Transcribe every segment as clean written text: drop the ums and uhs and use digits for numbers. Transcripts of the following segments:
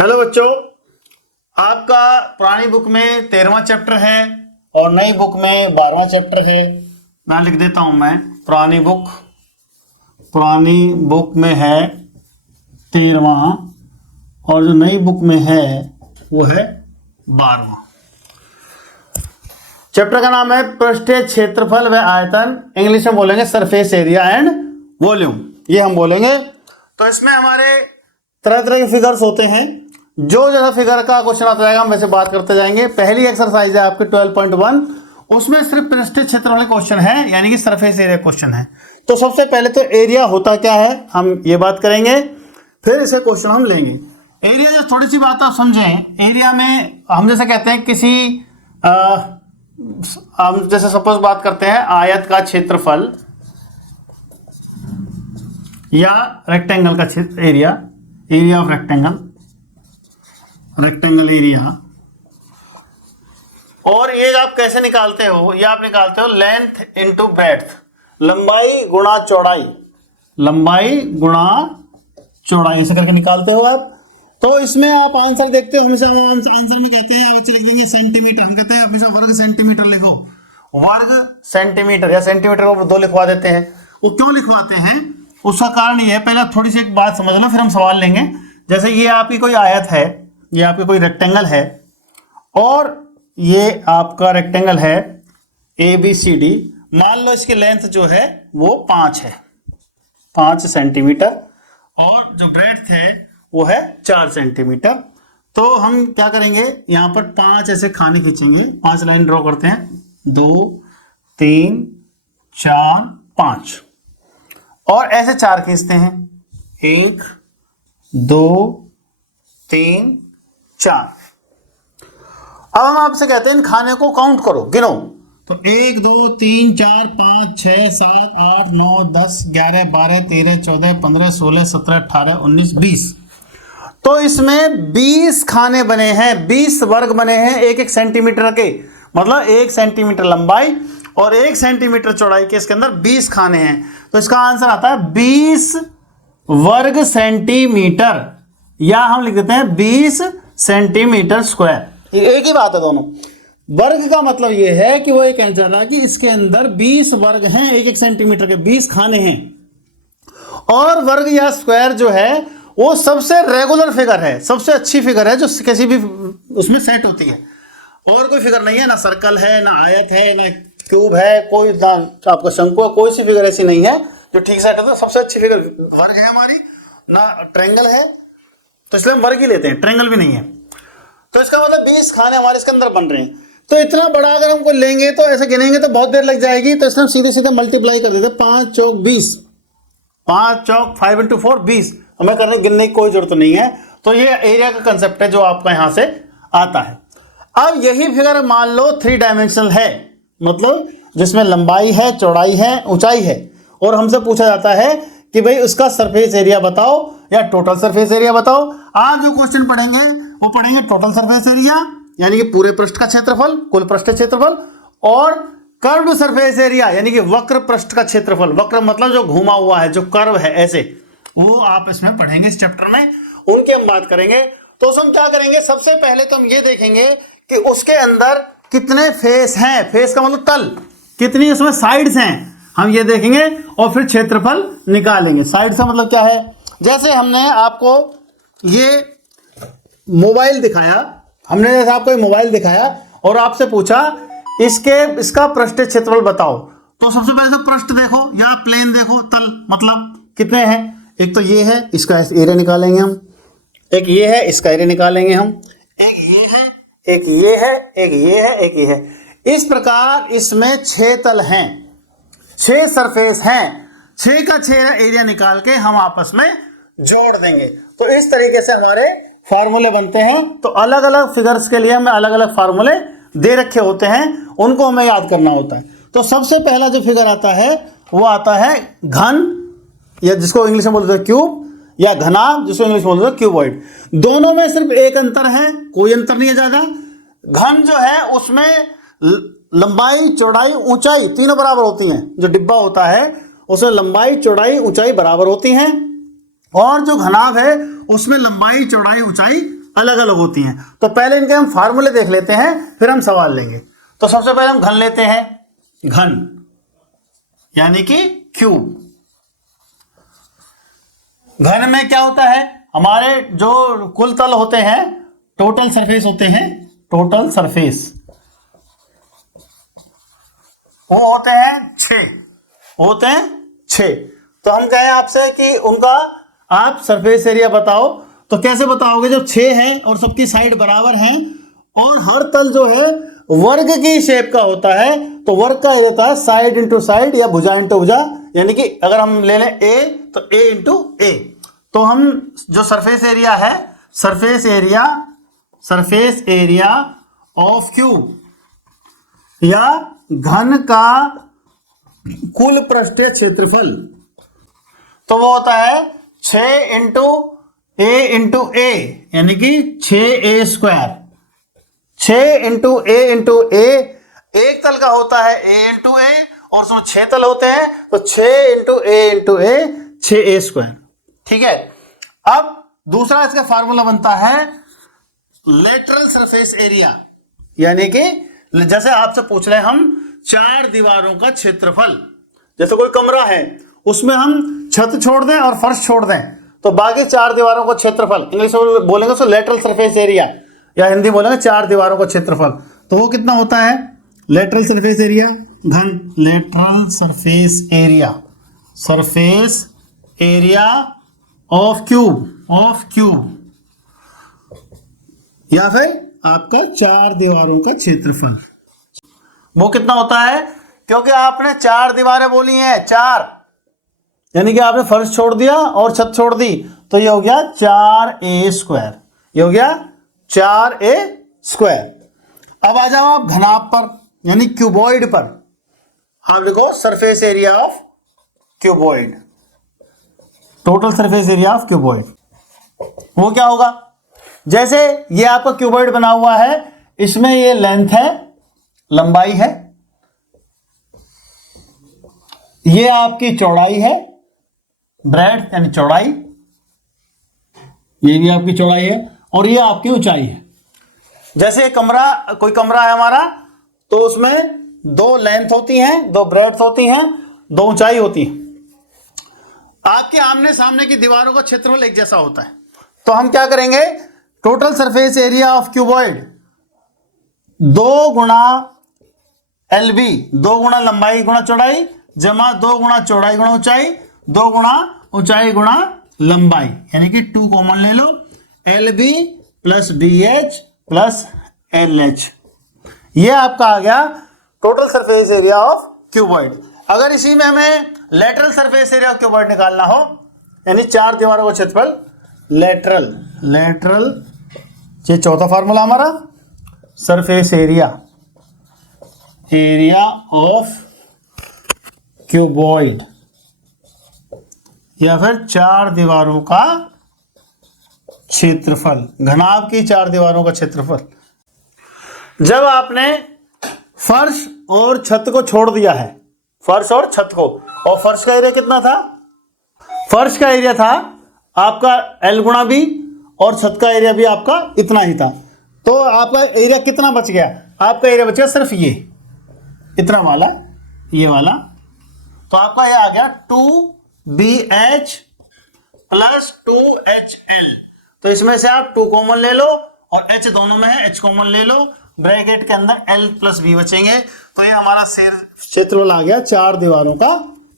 Hello बच्चों, आपका पुरानी बुक में 13वां चैप्टर है और नई बुक में 12वां चैप्टर है। मैं लिख देता हूं। मैं पुरानी बुक में है 13वां और जो नई बुक में है वो है 12वां। चैप्टर का नाम है पृष्ठीय क्षेत्रफल व आयतन। इंग्लिश में बोलेंगे सरफेस एरिया एंड वॉल्यूम, ये हम बोलेंगे। तो इसमें हमारे तरह तरह के फिगर्स होते हैं। जो जगह फिगर का क्वेश्चन आता जाएगा हम वैसे बात करते जाएंगे। पहली एक्सरसाइज है आपकी 12.1, उसमें सिर्फ पृष्ठीय क्षेत्र वाले क्वेश्चन है, यानी कि सरफेस एरिया क्वेश्चन है। तो सबसे पहले तो एरिया होता क्या है हम ये बात करेंगे, फिर इसे क्वेश्चन हम लेंगे। एरिया जो थोड़ी सी बात आप समझें, एरिया में हम जैसे कहते हैं किसी हम जैसे सपोज बात करते हैं आयत का क्षेत्रफल या रेक्टेंगल का एरिया ऑफ रेक्टेंगल एरिया। और ये आप कैसे निकालते हो, ये आप निकालते हो लेंथ इनटू ब्रेड्थ, लंबाई गुणा चौड़ाई, ऐसे करके निकालते हो आप। तो इसमें आप आंसर देखते हो, हमेशा आंसर में कहते हैं बच्चे लिख देंगे सेंटीमीटर, हम कहते हैं हमेशा वर्ग सेंटीमीटर लिखो, वर्ग सेंटीमीटर या सेंटीमीटर को 2 लिखवा देते हैं। वो क्यों लिखवाते हैं उसका कारण ये है, पहले थोड़ी सी एक बात समझ लो फिर हम सवाल लेंगे। जैसे ये आपकी कोई आयत है, ये आपकी कोई रेक्टेंगल है और ये आपका रेक्टेंगल है ABCD। मान लो इसकी लेंथ जो है वो 5 है, 5 सेंटीमीटर, और जो ब्रेड्थ है वो है 4 सेंटीमीटर। तो हम क्या करेंगे, यहाँ पर 5 ऐसे खाने खींचेंगे, 5 लाइन ड्रॉ करते हैं, 2 3 4 5, और ऐसे 4 खींचते हैं, 1 2 3 4। अब हम आपसे कहते हैं इन खाने को काउंट करो, गिनो। तो 1 2 3 4 5 6 7 8 9 10 11 12 13 14 15 16 17 18 19 20। तो इसमें 20 खाने बने हैं, 20 वर्ग बने हैं 1 सेंटीमीटर के, मतलब 1 सेंटीमीटर लंबाई और 1 सेंटीमीटर चौड़ाई के इसके अंदर 20 खाने हैं। तो इसका आंसर आता है 20 वर्ग सेंटीमीटर, या हम लिख देते हैं 20 सेंटीमीटर स्क्वायर। एक ही बात है दोनों। वर्ग का मतलब यह है कि वो ये कहना चाह रहा है कि इसके अंदर 20 वर्ग हैं, 1 सेंटीमीटर के 20 खाने हैं। और वर्ग या स्क्वायर जो है वो सबसे रेगुलर फिगर है, सबसे अच्छी फिगर है जो किसी भी उसमें सेट होती है। और कोई फिगर नहीं है, ना सर्कल है, ना आयत है, ना क्यूब है, कोई ना आपका शंकु है, कोई सी फिगर ऐसी नहीं है जो ठीक सेट होता है। सबसे अच्छी फिगर वर्ग है हमारी, ना ट्रायंगल है, तो इसलिए हम वर्ग ही लेते हैं, ट्रायंगल भी नहीं है। तो इसका मतलब 20 खाने हमारे इसके अंदर बन रहे हैं। तो इतना बड़ा अगर हमको लेंगे तो ऐसे गिनेंगे तो बहुत देर लग जाएगी, तो इसलिए हम सीधे सीधे मल्टीप्लाई कर देते हैं। 5 चौक 20, 5 चौक 5 × 4 20, हमें गिनने की कोई जरूरत नहीं है। तो ये एरिया का कंसेप्ट है जो आपका यहां से आता है। अब यही फिगर मान लो 3 डायमेंशनल है, मतलब जिसमें लंबाई है, चौड़ाई है, ऊंचाई है, और हमसे पूछा जाता है कि भाई उसका सरफेस एरिया बताओ या टोटल सरफेस एरिया बताओ। आज जो क्वेश्चन पढ़ेंगे वो पढ़ेंगे टोटल सरफेस एरिया, यानी कि पूरे पृष्ठ का क्षेत्रफल, कुल पृष्ठ क्षेत्रफल, और कर्व्ड सरफेस एरिया यानी कि वक्र पृष्ठ का क्षेत्रफल। वक्र मतलब जो घुमा हुआ है, जो कर्व है ऐसे, वो आप इसमें पढ़ेंगे इस चैप्टर में, उनकी हम बात करेंगे। तो हम क्या करेंगे, सबसे पहले तो हम ये देखेंगे कि उसके अंदर कितने फेस हैं, फेस का मतलब तल, कितनी उसमें साइड्स हैं, हम ये देखेंगे, और फिर क्षेत्रफल निकालेंगे। साइड से मतलब क्या है, जैसे हमने आपको ये मोबाइल दिखाया, और आपसे पूछा इसका पृष्ठीय क्षेत्रफल बताओ। तो सबसे पहले तो पृष्ठ देखो या प्लेन देखो, तल मतलब कितने हैं। एक तो ये है, इसका एरिया निकालेंगे हम, एक ये है, इसका एरिया निकालेंगे हम, एक ये है, एक ये है, एक ये है, एक ये है। इस प्रकार इसमें 6 तल हैं, 6 सरफेस हैं, 6 का 6 एरिया निकाल के हम आपस में जोड़ देंगे। तो इस तरीके से हमारे फार्मूले बनते हैं। तो अलग अलग फिगर्स के लिए हमें अलग अलग फार्मूले दे रखे होते हैं, उनको हमें याद करना होता है। तो सबसे पहला जो फिगर आता है वो आता है घन, या जिसको इंग्लिश में बोलते हैं क्यूब, या घनाभ जिसको इंग्लिश में बोलते हैं क्यूबॉइड। दोनों में सिर्फ एक अंतर है, कोई अंतर नहीं है ज्यादा। घन जो है उसमें लंबाई, चौड़ाई, ऊंचाई तीनों बराबर होती हैं। जो डिब्बा होता है उसमें लंबाई, चौड़ाई, ऊंचाई बराबर होती हैं। और जो घनाभ है उसमें लंबाई, चौड़ाई, ऊंचाई अलग अलग होती हैं। तो पहले इनके हम फार्मूले देख लेते हैं, फिर हम सवाल लेंगे। तो सबसे पहले हम घन लेते हैं, घन यानी कि क्यूब। घन में क्या होता है, हमारे जो कुल तल होते हैं, टोटल सरफेस होते हैं, टोटल सरफेस वो होते हैं 6, होते हैं 6। तो हम कहें आपसे कि उनका आप सरफेस एरिया बताओ, तो कैसे बताओगे, जब 6 हैं और सबकी साइड बराबर हैं और हर तल जो है वर्ग की शेप का होता है, तो वर्ग का होता है साइड इंटू साइड या भुजा इंटू भुजा, यानी कि अगर हम ले लें ए तो ए इंटू ए। तो हम जो सरफेस एरिया है, सरफेस एरिया ऑफ क्यूब या घन का कुल पृष्ठीय क्षेत्रफल, तो वो होता है 6 इंटू ए यानी कि 6a स्क्वायर। 6 इंटू ए, एक तल का होता है a इंटू ए और उसमें 6 तल होते हैं, तो 6 इंटू ए 6a स्क्वायर। ठीक है। अब दूसरा इसका फार्मूला बनता है लेटरल सरफेस एरिया, यानी कि जैसे आपसे पूछ रहे हैं हम 4 दीवारों का क्षेत्रफल। जैसे कोई कमरा है, उसमें हम छत छोड़ दें और फर्श छोड़ दें, तो बाकी 4 दीवारों का क्षेत्रफल, इंग्लिश में बोलेंगे उसको लेटरल सरफेस एरिया, या हिंदी बोलेंगे 4 दीवारों का क्षेत्रफल। तो वो कितना होता है, लेटरल सरफेस एरिया घन, lateral surface area of cube, या फिर आपका 4 दीवारों का क्षेत्रफल, वो कितना होता है, क्योंकि आपने 4 दीवारें बोली हैं, 4 यानी कि आपने फर्श छोड़ दिया और छत छोड़ दी, तो ये हो गया 4a स्क्वायर, ये हो गया 4a स्क्वायर। अब आ जाओ आप घनाभ पर, यानी क्यूबॉइड पर। आप लिखो surface area of cuboid, total surface area of cuboid. वो क्या होगा, जैसे ये आपका क्यूबॉइड बना हुआ है, इसमें ये लेंथ है, लंबाई है, ये आपकी चौड़ाई है, ब्रेड्थ यानी चौड़ाई, ये भी आपकी चौड़ाई है, और ये आपकी ऊंचाई है। जैसे कोई कमरा है हमारा, तो उसमें 2 लेंथ होती हैं, 2 ब्रेड्थ होती हैं, 2 ऊंचाई होती है। आपके आमने सामने की दीवारों का क्षेत्रफल एक जैसा होता है, तो हम क्या करेंगे, total surface area of cuboid 2 गुणा LB, 2 गुणा लंबाई गुणा चौड़ाई, जमा 2 गुणा चौड़ाई गुणा ऊंचाई, 2 गुणा ऊंचाई गुणा लंबाई, यानी कि 2 कॉमन ले लो, LB plus BH plus LH, ये आपका आ गया total surface area of cuboid. अगर इसी में हमें lateral surface area of cuboid निकालना हो, यानी 4 दीवारों का क्षेत्रफल, लेटरल ये चौथा फार्मूला हमारा, सरफेस एरिया ऑफ क्यूबॉइड, या फिर 4 दीवारों का क्षेत्रफल, घनाभ की 4 दीवारों का क्षेत्रफल। जब आपने फर्श और छत को छोड़ दिया है, फर्श और छत को, और फर्श का एरिया कितना था, फर्श का एरिया था आपका L गुणा B, और छत का एरिया भी आपका इतना ही था, तो आपका एरिया कितना बच गया, आपका एरिया बच गया सिर्फ ये इतना वाला, ये वाला, तो आपका ये आ गया 2BH प्लस 2HL। तो इसमें से आप 2 कॉमन ले लो, और H दोनों में है, H कॉमन ले लो, ब्रैकेट के अंदर L प्लस B बचेंगे, तो ये हमारा क्षेत्रफल आ गया 4 दीवारों का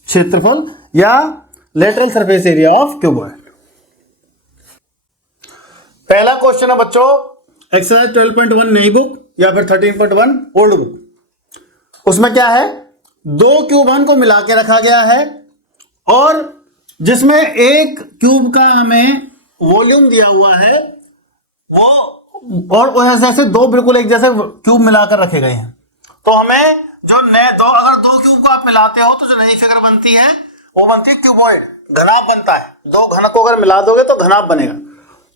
क्षेत्रफल, या lateral surface area of cuboid. पहला क्वेश्चन है बच्चों, एक्सरसाइज 12.1 नई बुक या फिर 13.1 ओल्ड बुक। उसमें क्या है, 2 क्यूब को मिला के रखा गया है, और जिसमें एक क्यूब का हमें वॉल्यूम दिया हुआ है, वो और ऐसे 2 बिल्कुल एक जैसे क्यूब मिलाकर रखे गए हैं। तो हमें जो नए अगर 2 क्यूब को आप मिलाते हो, तो जो नई फिगर बनती है वो बनती है क्यूबॉइड, घनाभ बनता है। 2 घन को अगर मिला दोगे तो घनाभ बनेगा,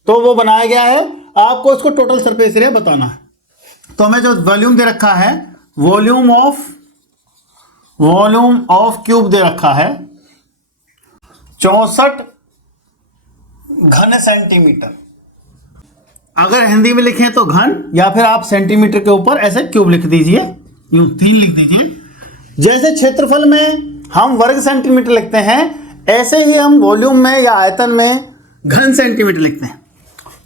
तो वो बनाया गया है। आपको इसको टोटल सरफेस एरिया बताना है। तो हमें जो वॉल्यूम दे रखा है, वॉल्यूम ऑफ क्यूब दे रखा है 64 घन सेंटीमीटर। अगर हिंदी में लिखें तो घन, या फिर आप सेंटीमीटर के ऊपर ऐसे क्यूब लिख दीजिए, यूं 3 लिख दीजिए। जैसे क्षेत्रफल में हम वर्ग सेंटीमीटर लिखते हैं, ऐसे ही हम वॉल्यूम में या आयतन में घन सेंटीमीटर लिखते हैं।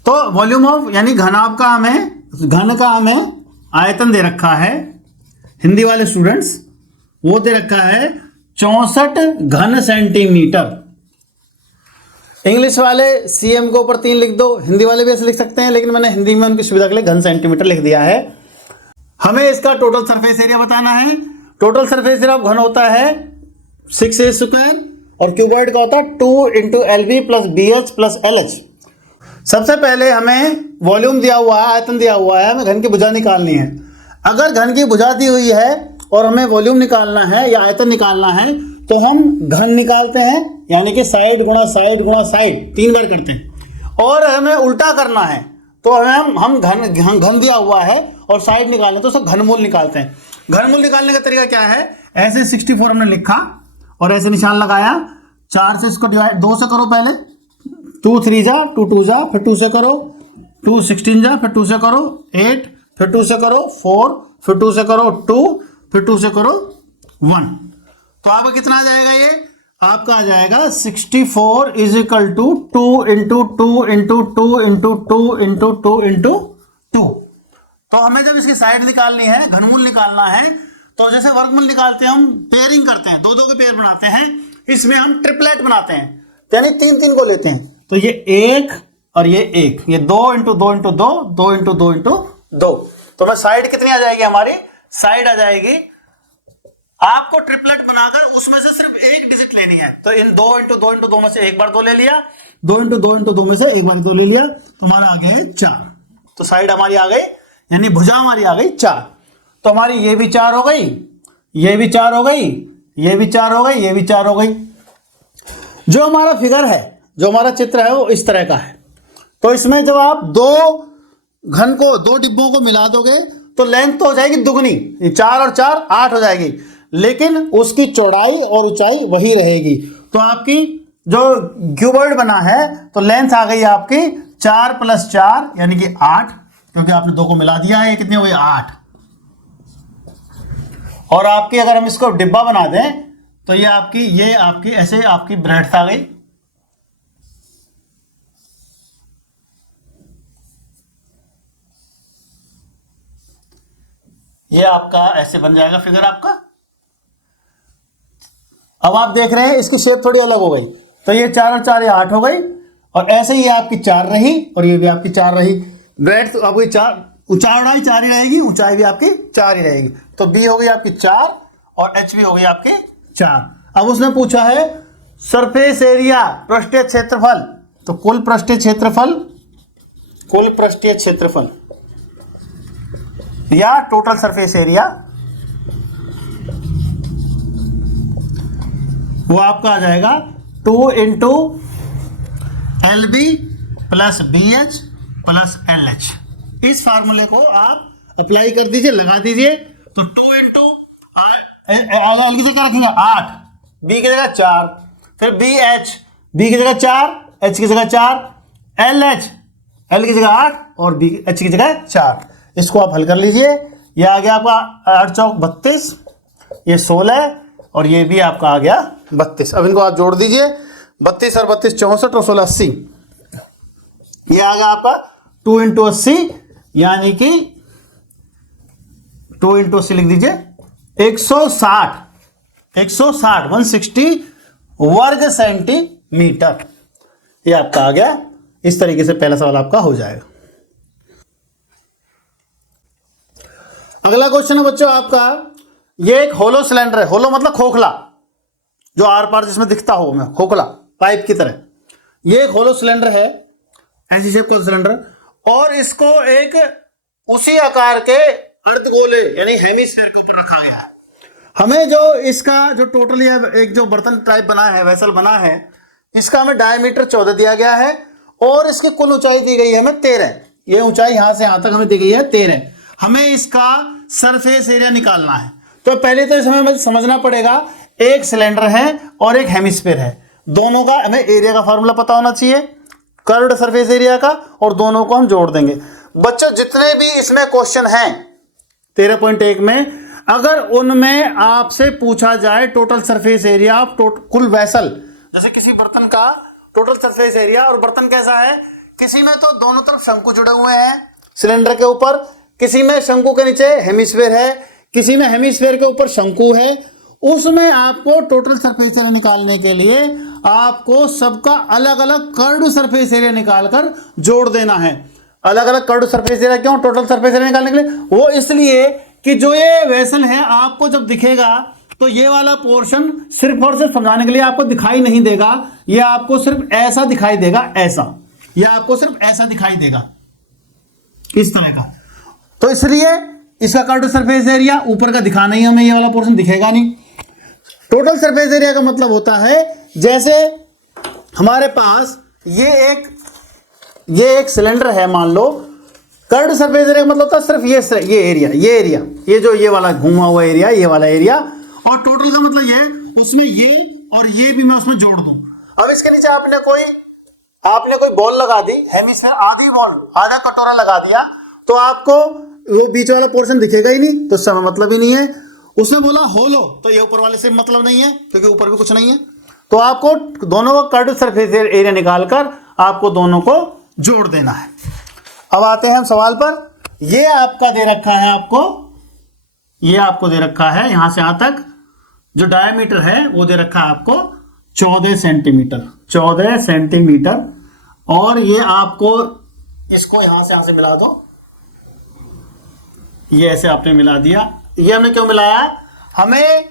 तो वॉल्यूम ऑफ यानी घनाभ का हमें आयतन दे रखा है, हिंदी वाले स्टूडेंट्स वो दे रखा है 64 घन सेंटीमीटर। इंग्लिश वाले सीएम के ऊपर 3 लिख दो, हिंदी वाले भी ऐसे लिख सकते हैं, लेकिन मैंने हिंदी में उनकी सुविधा के लिए घन सेंटीमीटर लिख दिया है। हमें इसका टोटल सरफेस एरिया बताना है। टोटल सरफेस एरिया घन होता है 6a स्क्वायर और क्यूबॉइड का होता है 2 × LB + BH + LH। सबसे पहले हमें वॉल्यूम दिया हुआ है, आयतन दिया हुआ है, हमें घन की भुजा निकालनी है। अगर घन की भुजा दी हुई है और हमें वॉल्यूम निकालना है या आयतन निकालना है, तो हम घन निकालते हैं, यानी कि साइड गुणा साइड गुणा साइड 3 बार करते हैं। और हमें उल्टा करना है तो हम घन दिया हुआ है और साइड निकालने तो उसका घनमूल निकालते हैं। घनमूल निकालने का तरीका क्या है, ऐसे 64 हमने लिखा और ऐसे निशान लगाया, 4 से इसको डिवाइड 2 से करो, पहले 2 3 जा 2 2 जा, फिर 2 से करो, 2 16 जा, फिर 2 से करो 8, फिर 2 से करो 4, फिर 2 से करो 2, फिर 2 से करो 1। तो आपका कितना आ जाएगा, ये आपका आ जाएगा 64 = 2 × 2 × 2 × 2 × 2 × 2 × 2। तो हमें जब इसकी साइड निकालनी है, घनमूल निकालना है, तो जैसे वर्गमूल निकालते हैं हम पेयरिंग करते हैं, 2 के पेयर बनाते हैं, इसमें हम ट्रिपलेट बनाते हैं, यानी 3 को लेते हैं। तो ये 1 और ये 1, ये 2 × 2 × 2 2 × 2 × 2। तो मैं साइड कितनी आ जाएगी, हमारी साइड आ जाएगी, आपको ट्रिपलेट बनाकर उसमें से सिर्फ एक डिजिट लेनी है। तो इन 2 × 2 × 2 में से एक बार 2 ले लिया, 2 × 2 × 2 में से एक बार 2 ले लिया, तो हमारा आ गया 4। तो साइड हमारी आ गई, यानी भुजा हमारी आ गई 4। तो हमारी ये भी 4 हो गई, ये भी 4 हो गई, ये भी 4 हो गई, ये भी 4 हो गई। जो हमारा फिगर है, जो हमारा चित्र है, वो इस तरह का है। तो इसमें जब आप 2 डिब्बों को मिला दोगे तो लेंथ तो हो जाएगी दुगनी, 4 और 4 8 हो जाएगी, लेकिन उसकी चौड़ाई और ऊंचाई वही रहेगी। तो आपकी जो क्यूबॉइड बना है, तो लेंथ आ गई आपकी 4 + 4 यानी कि 8, क्योंकि आपने 2 को मिला दिया है, कितनी हो गई 8। और आपकी अगर हम इसको डिब्बा बना दें तो ये आपकी ऐसे आपकी ब्रेड्थ आ गई। ये आपका ऐसे बन जाएगा फिगर आपका। अब आप देख रहे हैं इसकी शेप थोड़ी अलग हो गई, तो ये 4 और 4 ये 8 हो गई, और ऐसे ही आपकी 4 रही और ये भी आपकी 4 रही। ब्रेड्थ तो आपकी 4, ऊंचाई 4 ही रहेगी, ऊंचाई भी आपकी 4 ही रहेगी। तो बी हो गई आपकी 4 और एच भी हो गई आपकी 4। अब उसने पूछा है सरफेस एरिया, पृष्ठीय क्षेत्रफल, तो कुल पृष्ठीय क्षेत्रफल या टोटल सरफेस एरिया, वो आपका आ जाएगा 2 × LB + BH + LH। इस फार्मूले को आप अप्लाई कर दीजिए, लगा दीजिए। तो 2 × L की जगह रखेंगे 8, B की जगह 4, फिर BH, B की जगह 4, H की जगह 4, LH, L की जगह 8 और H की जगह 4। इसको आप हल कर लीजिए। ये आ गया आपका 8 चौक 32, ये 16 और ये भी आपका आ गया 32। अब इनको आप जोड़ दीजिए, 32 और 32 64 और 16 80। ये आ गया आपका 2 × 80, यानी कि 2 × 80 लिख दीजिए 160 वर्ग सेंटीमीटर। ये आपका आ गया। इस तरीके से पहला सवाल आपका हो जाएगा। अगला क्वेश्चन है बच्चों आपका, ये एक होलो सिलेंडर है, होलो मतलब खोखला, जो आर पार जिसमें दिखता हो हमें, खोखला पाइप की तरह। ये एक होलो सिलेंडर है, ऐसी शेप का सिलेंडर, और इसको एक उसी आकार के अर्धगोले यानी हेमिस्फीयर के ऊपर रखा गया है। हमें जो इसका जो टोटल एक जो बर्तन टाइप बना है, वेसल बना है, इसका हमें डायमीटर 14 दिया गया है और इसकी कुल ऊंचाई दी गई है हमें 13। ये ऊंचाई यहां से यहां तक हमें दी गई है 13। हमें इसका सरफेस एरिया निकालना है। तो पहले तो इसमें हमें समझना पड़ेगा, एक सिलेंडर है और एक हेमिस्फीयर है, दोनों का हमें एरिया का फॉर्मूला पता होना चाहिए। कर्व्ड सरफेस एरिया का, और दोनों को हम जोड़ देंगे। बच्चों जितने भी इसमें क्वेश्चन हैं 13.1 में, अगर उनमें आपसे पूछा जाए टोटल सरफेस एरिया ऑफ कुल वेसल, जैसे किसी बर्तन का टोटल सरफेस एरिया, और बर्तन कैसा है, किसी में तो दोनों तरफ शंकु जुड़े हुए हैं सिलेंडर के ऊपर, किसी में शंकु के नीचे हेमिस्फीयर है, किसी में हेमिस्फीयर के ऊपर शंकु है, उसमें आपको टोटल सरफेस एरिया निकालने के लिए आपको सबका अलग अलग कर्व्ड सरफेस एरिया निकालकर जोड़ देना है। अलग अलग कर्व्ड सरफेस एरिया क्यों, टोटल सरफेस एरिया निकालने के लिए, वो इसलिए कि जो ये वेसल है आपको जब दिखेगा तो ये वाला पोर्शन सिर्फ और सिर्फ समझाने के लिए आपको दिखाई नहीं देगा, ये आपको सिर्फ ऐसा दिखाई देगा, ऐसा, ये आपको सिर्फ ऐसा दिखाई देगा, इस तरह का। तो इसलिए इसका कर्व्ड सरफेस एरिया ऊपर का दिखाना ही, हमें ये वाला पोर्शन दिखेगा नहीं। टोटल सरफेस एरिया का मतलब होता है जैसे हमारे पास ये एक सिलेंडर है, मान लो, कर्व्ड सरफेस एरिया का मतलब होता है सिर्फ ये एरिया, ये जो ये वाला घुमा हुआ एरिया, ये वाला एरिया, और टोटल का मतलब ये उसमें ये और ये भी मैं उसमें जोड़ दूं। अब इसके नीचे आपने कोई बॉल लगा दी, हेमिस्फीयर, आधी बॉल, आधा कटोरा लगा दिया, तो आपको वो बीच वाला पोर्शन दिखेगा ही नहीं, तो इससे मतलब ही नहीं है। उसने बोला होलो, तो ये ऊपर वाले से मतलब नहीं है क्योंकि ऊपर भी कुछ नहीं है, तो आपको दोनों का कर्व्ड सरफेस एरिया निकालकर आपको दोनों को जोड़ देना है। अब आते हैं हम सवाल पर। ये आपका दे रखा है, ये आपको दे रखा है यहां से यहां तक जो डायमीटर है वो दे रखा है आपको 14 सेंटीमीटर, और ये आपको इसको यहां से मिला दो, ये ऐसे आपने मिला दिया। ये हमने क्यों मिलाया, हमें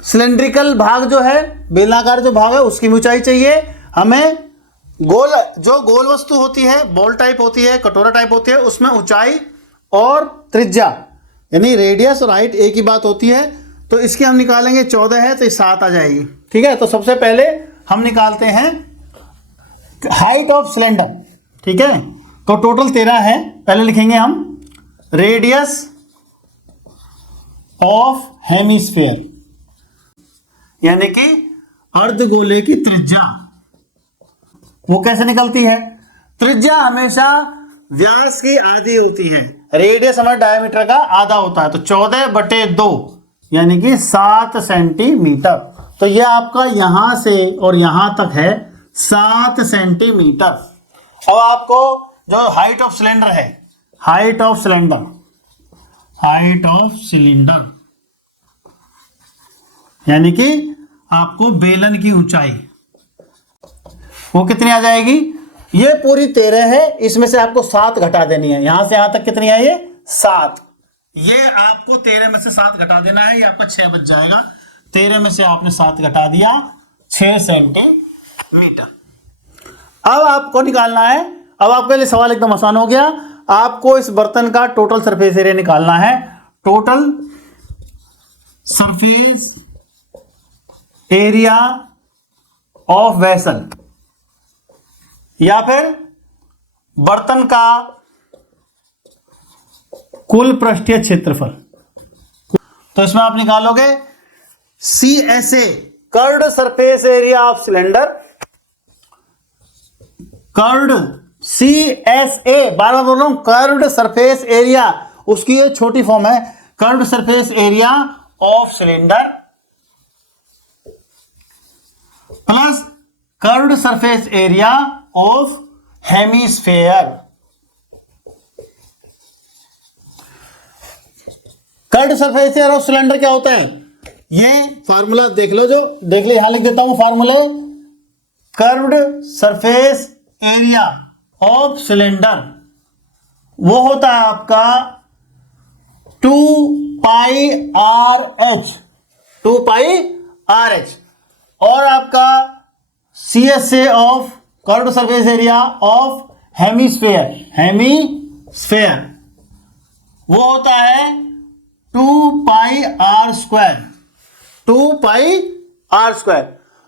सिलेंड्रिकल भाग जो है, बेलनाकार जो भाग है उसकी ऊंचाई चाहिए, हमें जो गोल वस्तु होती है, बॉल टाइप होती है, कटोरा टाइप होती है, उसमें ऊंचाई और त्रिज्या यानी रेडियस और हाइट एक ही बात होती है। तो इसकी हम निकालेंगे, 14 है तो 7 आ जाएगी, ठीक है। तो सबसे पहले हम निकालते हैं हाइट ऑफ सिलेंडर, ठीक है। तो टोटल 13 है, पहले लिखेंगे हम रेडियस ऑफ हेमिस्फीयर यानी कि अर्धगोले की त्रिज्या, वो कैसे निकलती है, त्रिज्या हमेशा व्यास की आधी होती है, रेडियस हमारे डायमीटर का आधा होता है, तो 14/2 यानी कि 7 सेंटीमीटर। तो ये आपका यहां से और यहां तक है 7 सेंटीमीटर। अब आपको जो हाइट ऑफ सिलेंडर है, हाइट ऑफ सिलेंडर यानी कि आपको बेलन की ऊंचाई वो कितनी आ जाएगी, ये पूरी 13 है, इसमें से आपको 7 घटा देनी है, यहां से यहां तक कितनी है, ये 7, ये आपको 13 में से 7 घटा देना है, ये आपका 6 बच जाएगा। 13 में से आपने 7 घटा दिया, 6 सेंटीमीटर। अब आपको निकालना है, अब आपके लिए सवाल एकदम आसान हो गया, आपको इस बर्तन का टोटल सरफेस एरिया निकालना है, total surface area of vessel, या फिर बर्तन का कुल पृष्ठीय क्षेत्रफल। तो इसमें आप निकालोगे CSA curved surface area of cylinder, curved CSA, बार बार बोल रहा हूं, कर्व्ड सरफेस एरिया, उसकी ये छोटी फॉर्म है, curved surface area of cylinder plus curved surface area of hemisphere. Curved surface area of cylinder क्या होता है, ये फार्मूला देख लो, यहां लिख देता हूं फार्मूले। Curved surface area of cylinder वो होता है आपका 2πRh, और आपका CSA of curved surface area of hemisphere वो होता है 2πr²।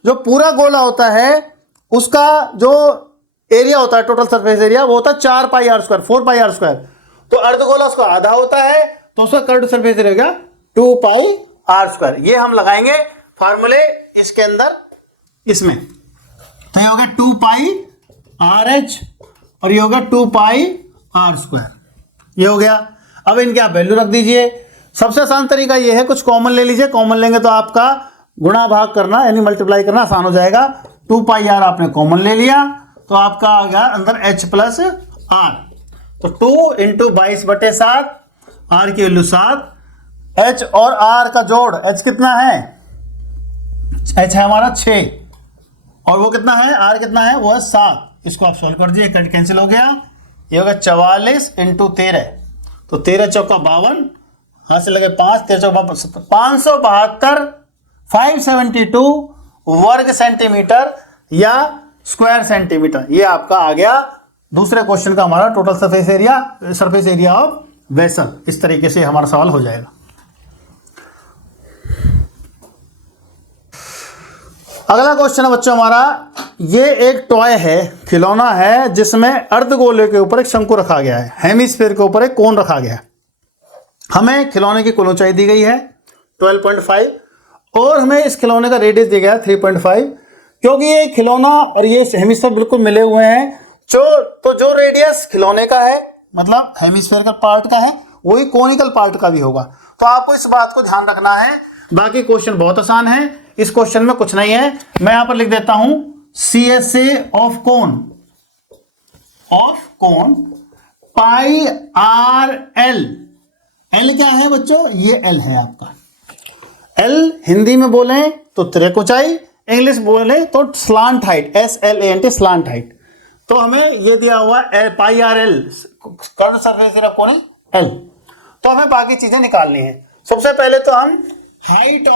जो पूरा गोला होता है उसका जो एरिया होता है टोटल सरफेस एरिया वो होता है 4πr², 4πr²। तो अर्धगोला उसका आधा होता है, तो उसका कर्व्ड सरफेस एरिया 2πr²। ये हम लगाएंगे फार्मूले इसके अंदर, इसमें तो ये हो गया आर एच और ये हो गया 2 पाई आर स्क्वायर, ये हो गया। अब इनके आप वैल्यू रख दीजिए। सबसे आसान तरीका ये है, कुछ कॉमन ले लीजिए, कॉमन लेंगे तो आपका गुणा भाग करना यानी मल्टीप्लाई करना आसान हो जाएगा। 2 पाई आर आपने कॉमन ले लिया तो आपका आ गया अंदर एच प्लस आर, तो 2 इंटू 22/7, आर की वैल्यू 7, एच और आर का जोड़, एच कितना है, एच है हमारा 6 और वो कितना है, आर कितना है, वो है 7। इसको आप सॉल्व कर दीजिए, कैंसिल हो गया, ये होगा 44 इंटू 13, तो 13 चौका 52, हाथ से लगे 5, 13 चौका 572 572 वर्ग सेंटीमीटर या स्क्वायर सेंटीमीटर, ये आपका आ गया दूसरे क्वेश्चन का हमारा total surface area of vessel. इस तरीके से हमारा सवाल हो जाएगा। अगला क्वेश्चन है बच्चों हमारा, ये एक टॉय है, खिलौना है, जिसमें अर्धगोले के ऊपर एक शंकु रखा गया है, हेमिस्फीयर के ऊपर एक कोन रखा गया है। हमें खिलौने की कुल ऊंचाई दी गई है 12.5 और हमें इस खिलौने का रेडियस दिया गया है 3.5। क्योंकि ये खिलौना और ये हेमिस्फीयर बिल्कुल मिले हुए हैं, जो रेडियस खिलौने का है मतलब हेमिस्फीयर का पार्ट का है, वही कोनिकल पार्ट का भी होगा। तो आपको इस बात को ध्यान रखना है। बाकी क्वेश्चन बहुत आसान है, इस क्वेश्चन में कुछ नहीं है। मैं यहां पर लिख देता हूं CSA of cone pi R L. L क्या है बच्चों, ये एल है आपका। एल हिंदी में बोले तो तिरक ऊंचाई, इंग्लिश बोले तो slant height, SLANT slant height. तो हमें ये दिया हुआ pi R L, curve surface area cone L. तो हमें बाकी चीजें निकालनी है। सबसे पहले तो हम हाइट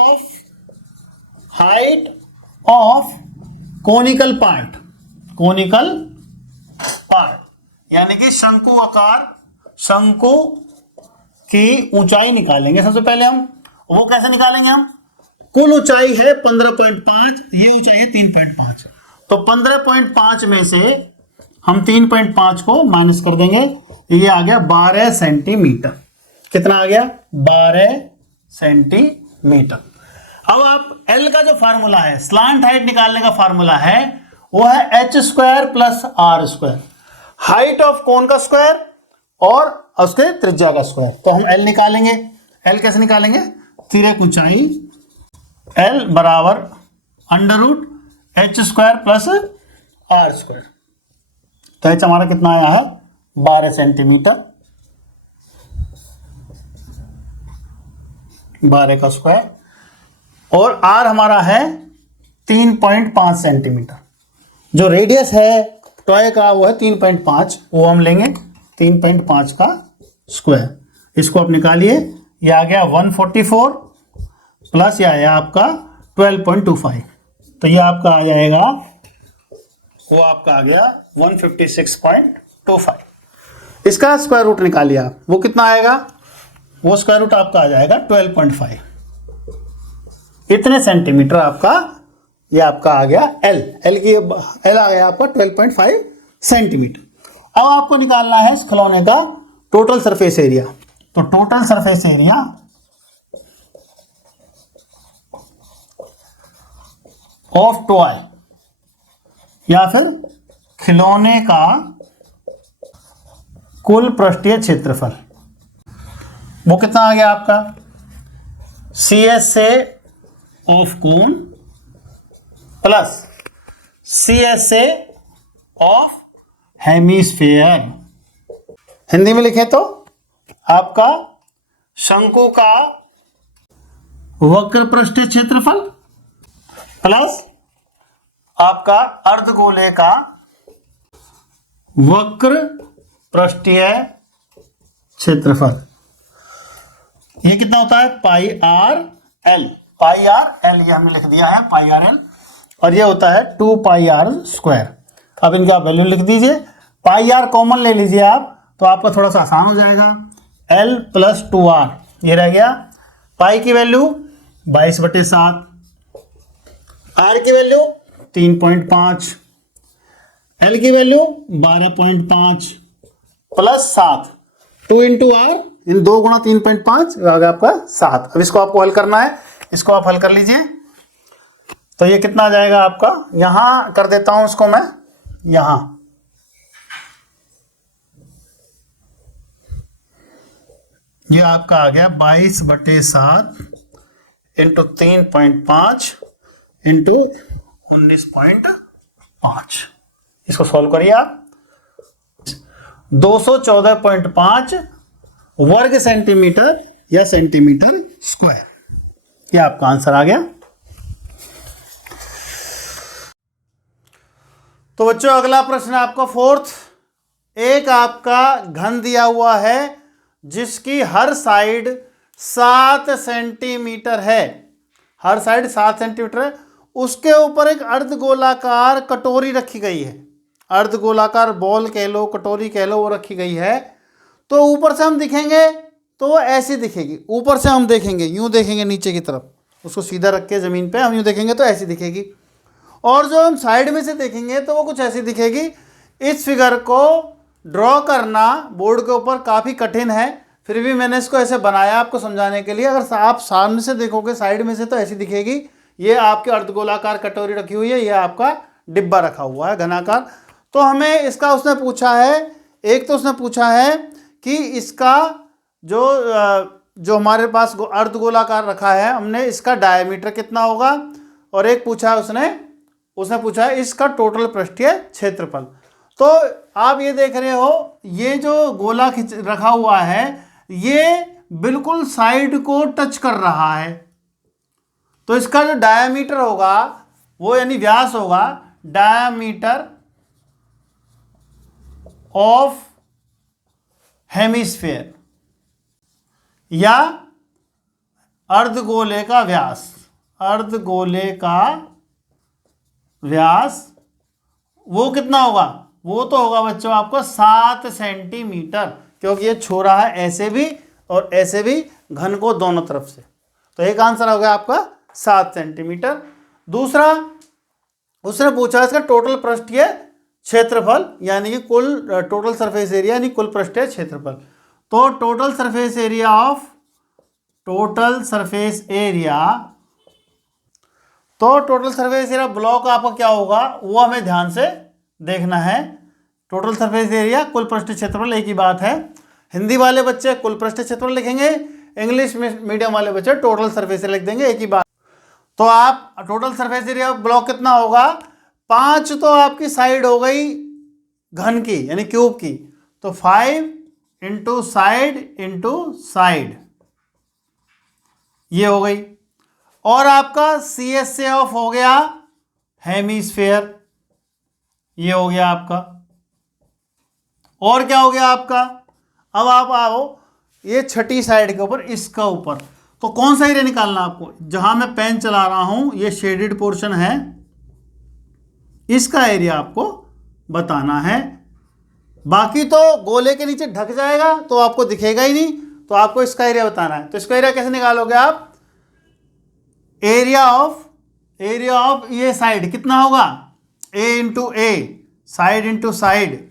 ऑफ कोनिकल पार्ट यानी कि शंकु की ऊंचाई निकालेंगे। सबसे पहले हम वो कैसे निकालेंगे, हम कुल ऊंचाई है 15.5, ये ऊंचाई है 3.5, तो 15.5 में से हम 3.5 को माइनस कर देंगे, ये आ गया 12 सेंटीमीटर। कितना आ गया, 12 सेंटीमीटर। अब आप एल का जो फार्मूला है, स्लांट हाइट निकालने का फार्मूला है, वो है h² plus r², height of cone का स्क्वायर और उसके त्रिज्या का स्क्वायर। तो हम एल निकालेंगे। एल कैसे निकालेंगे, तिरक ऊंचाई एल बराबर √h² प्लस r²। तो h हमारा कितना आया है, 12 सेंटीमीटर, 12 का स्क्वायर, और r हमारा है 3.5 सेंटीमीटर। जो रेडियस है टॉय का वो है 3.5, वो हम लेंगे 3.5 का स्क्वायर। इसको आप निकालिए, ये आ गया 144 प्लस ये आया आपका 12.25, तो ये आपका आ जाएगा, वो आपका आ गया 156.25। इसका स्क्वायर रूट निकालिए आप, वो कितना आएगा, वो स्क्वायर रूट आपका आ जाएगा 12.5। इतने सेंटीमीटर आपका, ये आपका आ गया एल आ गया आपका 12.5 सेंटीमीटर। अब आपको निकालना है इस खिलौने का टोटल सरफेस एरिया। तो total surface area of toy या फिर खिलौने का कुल पृष्ठीय क्षेत्रफल, वो कितना आ गया आपका, CSA of cone plus CSA of hemisphere. Hindi में लिखे तो आपका शंकु का वक्र पृष्ठीय क्षेत्रफल प्लस आपका अर्धगोले का वक्र पृष्ठीय क्षेत्रफल। ये कितना होता है, पाई आर एल, ये हमने लिख दिया है पाई आर एल, और ये होता है 2 पाई आर स्क्वायर। अब इनका वैल्यू लिख दीजिए, पाई आर कॉमन ले लीजिए आप, तो आपका थोड़ा सा आसान हो जाएगा। एल प्लस 2r, ये रह गया। पाई की वैल्यू 22/7, आर की वैल्यू 3.5, एल की वैल्यू 12.5 प्लस 7, 2 इंटू आर, इन 2 गुणा 3.5 आ गया आपका 7। अब इसको आपको हल करना है, इसको आप हल कर लीजिए। तो ये कितना आ जाएगा आपका, यहां कर देता हूं इसको मैं, यहां ये आपका आ गया 22/7 इंटू 3.5 इंटू 19.5। इसको सॉल्व करिए आप। 214.5 वर्ग सेंटीमीटर या सेंटीमीटर स्क्वायर, ये आपका आंसर आ गया। तो बच्चों अगला प्रश्न आपका फोर्थ। एक आपका घन दिया हुआ है जिसकी हर साइड 7 सेंटीमीटर है, हर साइड 7 सेंटीमीटर है। उसके ऊपर एक अर्धगोलाकार कटोरी रखी गई है, अर्धगोलाकार बॉल कह लो, कटोरी कह लो, वो रखी गई है। तो ऊपर से हम दिखेंगे तो वो ऐसी दिखेगी, ऊपर से हम देखेंगे यूं देखेंगे नीचे की तरफ, उसको सीधा रख के ज़मीन पे हम यूं देखेंगे तो ऐसी दिखेगी, और जो हम साइड में से देखेंगे तो वो कुछ ऐसी दिखेगी। इस फिगर को ड्रॉ करना बोर्ड के ऊपर काफ़ी कठिन है, फिर भी मैंने इसको ऐसे बनाया आपको समझाने के लिए। अगर आप सामने से देखोगे साइड में से तो ऐसी दिखेगी। ये आपकी अर्धगोलाकार कटोरी रखी हुई है, ये आपका डिब्बा रखा हुआ है घनाकार। तो हमें इसका उसने पूछा है, एक तो उसने पूछा है कि इसका जो हमारे पास अर्धगोलाकार रखा है हमने, इसका डायमीटर कितना होगा, और एक पूछा है उसने पूछा है इसका टोटल पृष्ठीय क्षेत्रफल। तो आप ये देख रहे हो, ये जो गोला रखा हुआ है ये बिल्कुल साइड को टच कर रहा है, तो इसका जो डायमीटर होगा वो यानी व्यास होगा, डायमीटर ऑफ हेमिस्फीयर या अर्धगोले का व्यास, अर्धगोले का व्यास वो कितना होगा, वो तो होगा बच्चों आपको 7 सेंटीमीटर, क्योंकि ये छोड़ा है ऐसे भी और ऐसे भी घन को दोनों तरफ से। तो एक आंसर हो गया आपका 7 सेंटीमीटर। दूसरा उसने पूछा इसका टोटल पृष्ठीय क्षेत्रफल, यानी कि कुल टोटल सरफेस एरिया यानी कुल पृष्ठीय क्षेत्रफल। तो टोटल सरफेस एरिया तो टोटल सरफेस एरिया ब्लॉक आपका क्या होगा वो हमें ध्यान से देखना है। टोटल सरफेस एरिया कुल पृष्ठीय क्षेत्रफल एक ही बात है। हिंदी वाले बच्चे कुल पृष्ठीय क्षेत्रफल लिखेंगे, इंग्लिश मीडियम वाले बच्चे टोटल सरफेस एरिया लिख देंगे, एक ही बात। तो आप टोटल सरफेस एरिया ब्लॉक कितना होगा, 5 तो आपकी साइड हो गई घन की यानी क्यूब की, तो 5 इंटू साइड ये हो गई। और आपका CS से ऑफ हो गया हेमिस्फीयर, ये हो गया आपका। और क्या हो गया आपका, अब आप आओ ये छठी साइड के ऊपर, इसका ऊपर तो कौन सा एरिया निकालना आपको, जहां मैं पेन चला रहा हूं ये शेडेड पोर्शन है, इसका एरिया आपको बताना है। बाकी तो गोले के नीचे ढक जाएगा तो आपको दिखेगा ही नहीं, तो आपको इसका एरिया बताना है। तो इसका एरिया कैसे निकालोगे आप, एरिया ऑफ ये साइड कितना होगा, A into A, side into side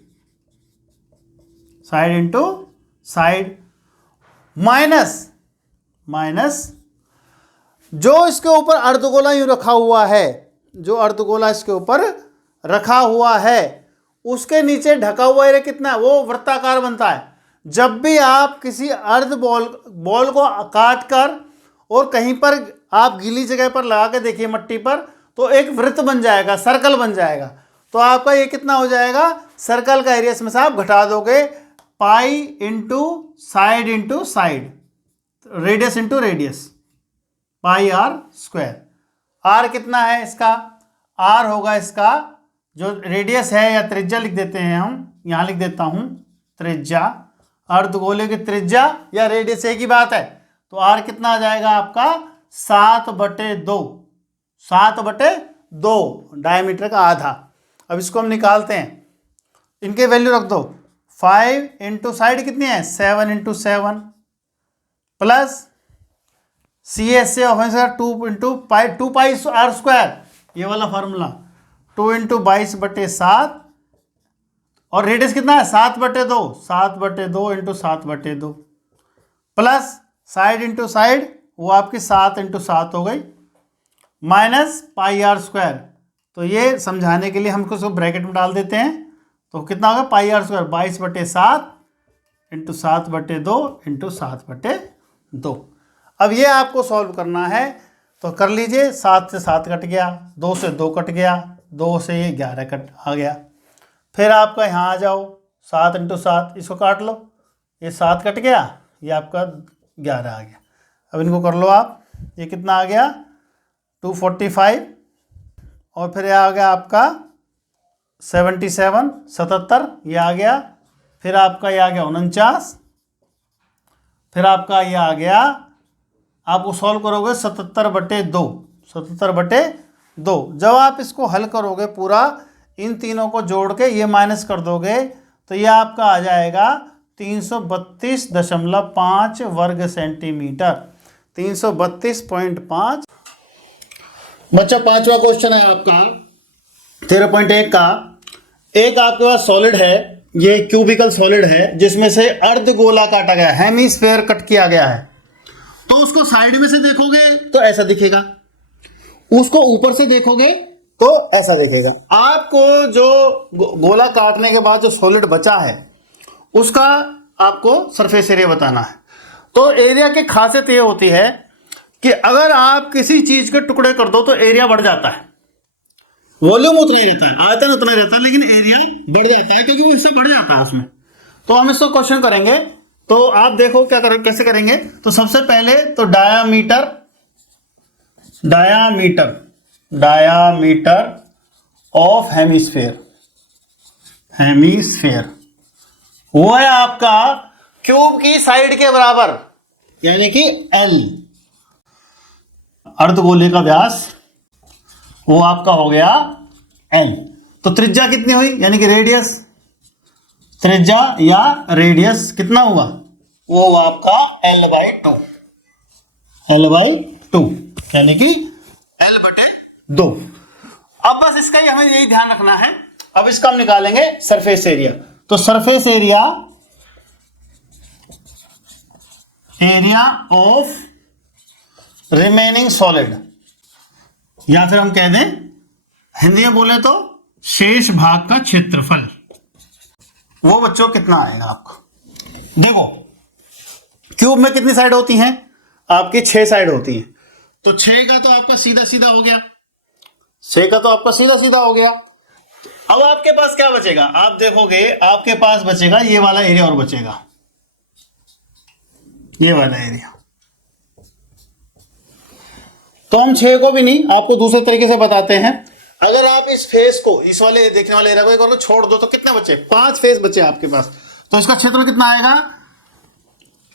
minus जो इसके ऊपर अर्धगोला यूं रखा हुआ है, जो अर्धगोला इसके ऊपर रखा हुआ है उसके नीचे ढका हुआ एरिया कितना है, वो वृत्ताकार बनता है। जब भी आप किसी अर्ध बॉल को काट कर और कहीं पर आप गीली जगह पर लगा के देखिए मट्टी पर, तो एक वृत्त बन जाएगा, सर्कल बन जाएगा। तो आपका ये कितना हो जाएगा, सर्कल का एरिया इसमें से आप घटा दोगे, pi into side radius into radius, pi r square. R कितना है इसका, आर होगा इसका जो रेडियस है या त्रिज्या लिख देते हैं हम, यहाँ लिख देता हूँ त्रिज्या, अर्धगोले की त्रिज्या या रेडियस एक ही बात है। तो आर कितना आ जाएगा आपका 7/2 डायमीटर का आधा। अब इसको हम निकालते हैं, इनके वैल्यू रख दो, 5 इंटू साइड कितनी है 7 इंटू 7 प्लस CS से हमेशा 2 into pi 2 pi r square, ये वाला फार्मूला 2 इंटू 22/7 और रेडियस कितना है 7/2 into 7/2 plus side into side वो आपकी 7 इंटू 7 हो गई माइनस पाई आर स्क्वायर। तो ये समझाने के लिए हम इसको ब्रैकेट में डाल देते हैं, तो कितना होगा पाई आर स्क्वायर 22/7 इंटू 7/2 इंटू 7/2। अब ये आपको सॉल्व करना है तो कर लीजिए। 7 से 7 कट गया, 2 से 2 कट गया, 2 से ये 11 कट आ गया। फिर आपका यहाँ आ जाओ, 7 इंटू 7 इसको काट लो, ये 7 कट गया, ये आपका 11 आ गया। अब इनको कर लो आप, ये कितना आ गया 245, और फिर ये आ गया आपका 77 77 ये आ गया। फिर आपका ये आ गया 49, फिर आपका ये आ गया, आपको सॉल्व करोगे 77/2 77/2। जब आप इसको हल करोगे पूरा, इन तीनों को जोड़ के ये माइनस कर दोगे तो ये आपका आ जाएगा 332.5 वर्ग सेंटीमीटर, 332.5। बच्चा पांचवा क्वेश्चन है आपका 13.1 का। एक आपके पास सॉलिड है, ये क्यूबिकल सॉलिड है जिसमें से अर्धगोला काटा गया, हेमीस्फेयर कट किया गया है। तो उसको साइड में से देखोगे तो ऐसा दिखेगा, उसको ऊपर से देखोगे तो ऐसा दिखेगा। आपको जो गोला काटने के बाद जो सॉलिड बचा है उसका आपको सरफेस एरिया बताना है। तो एरिया की खासियत ये होती है कि अगर आप किसी चीज के टुकड़े कर दो तो एरिया बढ़ जाता है, वॉल्यूम उतना ही रहता है, आयतन उतना ही रहता है, लेकिन एरिया बढ़ जाता है क्योंकि वो इससे बढ़ जाता है उसमें। तो हम इसको क्वेश्चन करेंगे, तो आप देखो क्या कैसे करेंगे। तो सबसे पहले तो डायामीटर ऑफ हेमीस्फेयर वो है आपका क्यूब की साइड के बराबर, यानी कि L। अर्धगोले का व्यास वो आपका हो गया L। तो त्रिज्या कितनी हुई, यानी कि रेडियस, त्रिज्या या रेडियस कितना हुआ, वो हुआ आपका L/2, यानी कि L/2। अब बस इसका ही हमें यही ध्यान रखना है। अब इसका हम निकालेंगे सरफेस एरिया। तो surface area of remaining solid, या फिर हम कह दें हिंदी में बोले तो शेष भाग का क्षेत्रफल, वो बच्चों कितना आएगा आपको। देखो क्यूब में कितनी साइड होती हैं, आपकी 6 साइड होती हैं। तो 6 का तो आपका सीधा सीधा हो गया, 6 का तो आपका सीधा सीधा हो गया। अब आपके पास क्या बचेगा, आप देखोगे आपके पास बचेगा ये वाला एरिया और बचेगा, ये वाला एरिया। तो हम 6 को भी नहीं, आपको दूसरे तरीके से बताते हैं। अगर आप इस फेस को, इस वाले देखने वाले एरिया को एक और छोड़ दो तो कितने बचे, 5 फेस बचे आपके पास। तो इसका क्षेत्र कितना आएगा,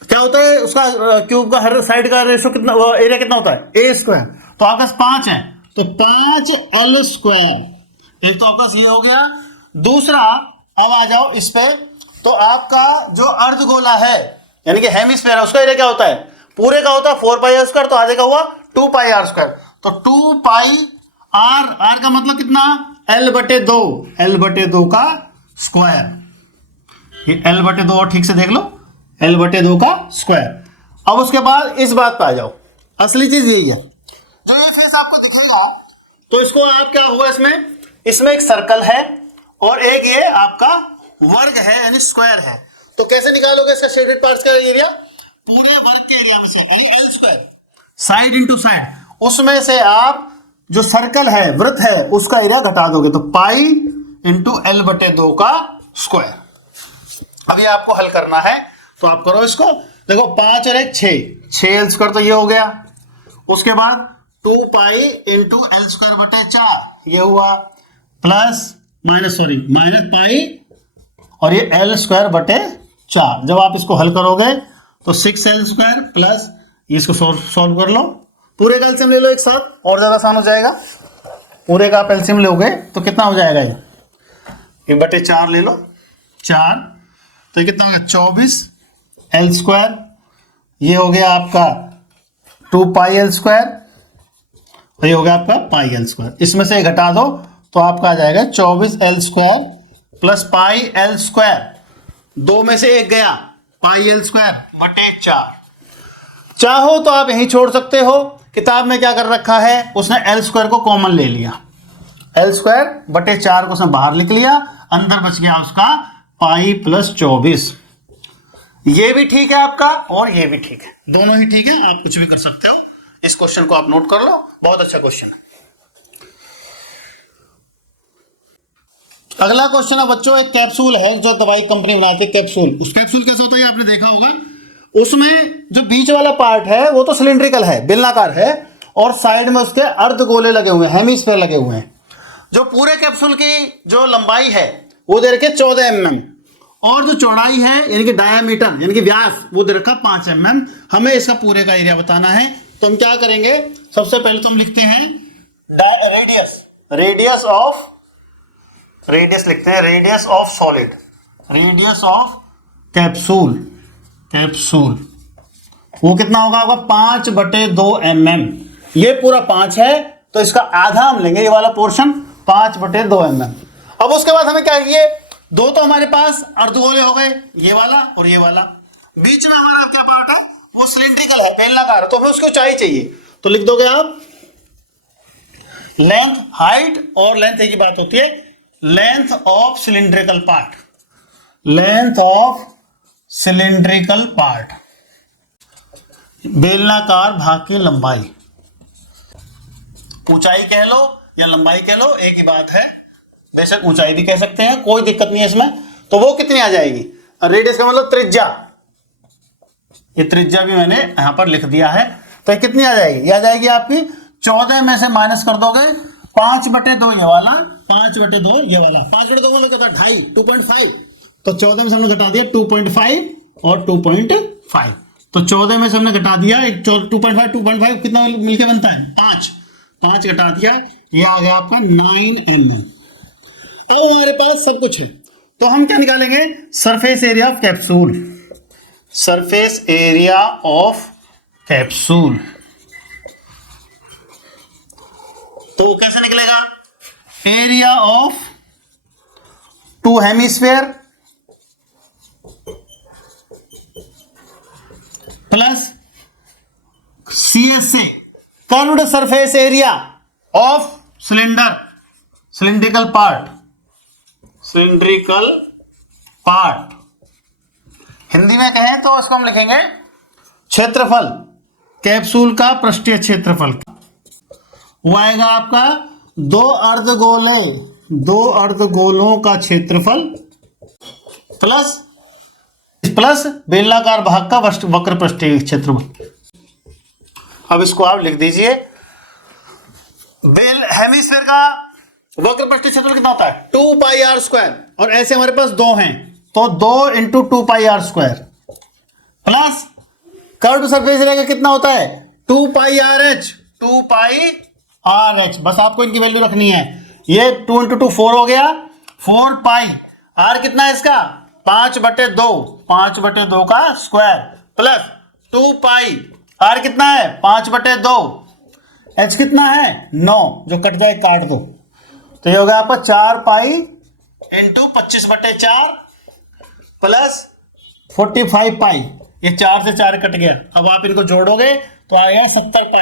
क्या होता है उसका क्यूब का हर साइड का रेशो कितना, एरिया कितना होता है A²। तो आपके पास 5 है तो 5L²। एक तो आपका ये हो गया। दूसरा अब आ जाओ इस पे, तो आपका जो अर्धगोला है यानी कि हेमिस्फीयर है, उसका एरिया क्या होता है, पूरे का होता है 4πr², तो आधे का हुआ 2πr²। तो 2πr, r का मतलब कितना, L/2 का स्क्वायर। ये L/2 और ठीक से देख लो, L/2 का स्क्वायर। अब उसके बाद इस बात पे आ जाओ, असली चीज यही है। जो ये फेस आपको दिखेगा तो इसको आप क्या हुआ, इसमें एक सर्कल है और एक ये आपका वर्ग है यानी स्क्वायर है। तो कैसे निकालोगे इसका शेडेड पार्ट्स का एरिया, पूरे वर्ग के एरिया में से यानी L², साइड इंटू साइड, उसमें से आप जो सर्कल है, वृत्त है, उसका एरिया घटा दोगे तो पाई इंटू L/2 का स्क्वायर। अभी आपको हल करना है तो आप करो इसको। देखो 5 और 1 6L² तो ये हो गया। उसके बाद 2π इंटू L²/4 ये हुआ, प्लस माइनस पाई और ये L²/4। जब आप इसको हल करोगे तो 6L² प्लस इसको सॉल्व कर लो, पूरे का एलसीएम ले लो एक साथ और ज्यादा आसान हो जाएगा। पूरे का आप एलसीएम लोगे तो कितना हो जाएगा, ये 1/4 ले लो, 4 तो ये कितना होगा 24L²। ये हो गया आपका 2πL² और ये हो गया आपका πL²। इसमें से घटा दो तो आपका आ जाएगा 24L² प्लस πL²। 2 में से 1 गया, πL²/4। चाहो तो आप यहीं छोड़ सकते हो, किताब में क्या कर रखा है उसने L² को कॉमन ले लिया, L²/4 को उसने बाहर लिख लिया, अंदर बच गया उसका π + 24। ये भी ठीक है आपका और ये भी ठीक है, दोनों ही ठीक है, आप कुछ भी कर सकते हो। इस क्वेश्चन को आप नोट कर लो, बहुत अच्छा क्वेश्चन है। अगला क्वेश्चन है बच्चों, एक कैप्सूल है जो दवाई कंपनी बनाती है, कैप्सूल। उस कैप्सूल कैसा होता है आपने देखा होगा, उसमें जो बीच वाला पार्ट है वो तो सिलिंड्रिकल है, बेलनाकार है, और साइड में उसके अर्धगोले लगे हुए हैं, हेमिस्फीयर लगे हुए हैं। जो पूरे कैप्सूल की जो लंबाई है वो दे रखे 14 mm, और जो चौड़ाई है यानी कि डायामीटर यानी कि व्यास वो दे रखा 5 mm। हमें इसका पूरे का एरिया बताना है, तो हम क्या करेंगे, सबसे पहले तो हम लिखते हैं रेडियस, रेडियस लिखते हैं, radius of solid, radius of capsule, वो कितना होगा, 5/2 mm। ये पूरा 5 है तो इसका आधा हम लेंगे, ये वाला पोर्शन 5/2 mm। अब उसके बाद हमें क्या, ये दो तो हमारे पास अर्धगोले हो गए, ये वाला और ये वाला, बीच में हमारा क्या पार्ट है वो सिलिंड्रिकल है, बेलनाकार, तो हमें उसकी ऊंचाई चाहिए, तो लिख दोगे आप लेंथ, हाइट और लेंथ एक ही बात होती है, length of cylindrical part, length of cylindrical part, बेलनाकार भाग की लंबाई, ऊंचाई कह लो या लंबाई कह लो एक ही बात है, बेशक ऊंचाई भी कह सकते हैं, कोई दिक्कत नहीं है इसमें। तो वो कितनी आ जाएगी, रेडियस का मतलब त्रिज्या, ये त्रिज्या भी मैंने यहां पर लिख दिया है, तो ये कितनी आ जाएगी, ये आ जाएगी आपकी 14 में से माइनस कर दोगे 5/2 ये वाला, 5/2 ये वाला, 5/2 मतलब क्या था 2.5, 2.5, तो 14 में से हमने घटा दिया 2.5 और 2.5, तो 14 में से हमने घटा दिया 2.5 कितना मिलके बनता है 5 घटा दिया, ये आ गया आपका 9 mm। अब हमारे पास सब कुछ है, तो हम क्या निकालेंगे, surface area of capsule, surface area of capsule. तो कैसे निकलेगा, area of 2 hemisphere plus CSA, curved surface area of cylindrical part, Hindi में कहें तो इसको हम लिखेंगे क्षेत्रफल, कैप्सूल का पृष्ठीय क्षेत्रफल, वो आएगा आपका 2 अर्धगोलों का क्षेत्रफल प्लस बेलनाकार भाग का वक्र पृष्ठीय क्षेत्रफल। अब इसको आप लिख दीजिए, हेमिस्फीयर का वक्र पृष्ठीय क्षेत्रफल कितना होता है 2πr², और ऐसे हमारे पास 2 हैं तो 2 × 2πr² plus curved surface area का कितना होता है 2πrh, बस आपको इनकी वैल्यू रखनी है, ये 2 × 2 4 हो गया, 4π, r कितना है इसका 5/2 का स्क्वायर प्लस 2π, r कितना है 5/2, h कितना है 9, जो कट जाए काट दो, तो ये होगा आपका 4π × 25/4 प्लस 45π, ये 4 से 4 कट गया, अब आप इनको जोड़ोगे तो आएगा 70π।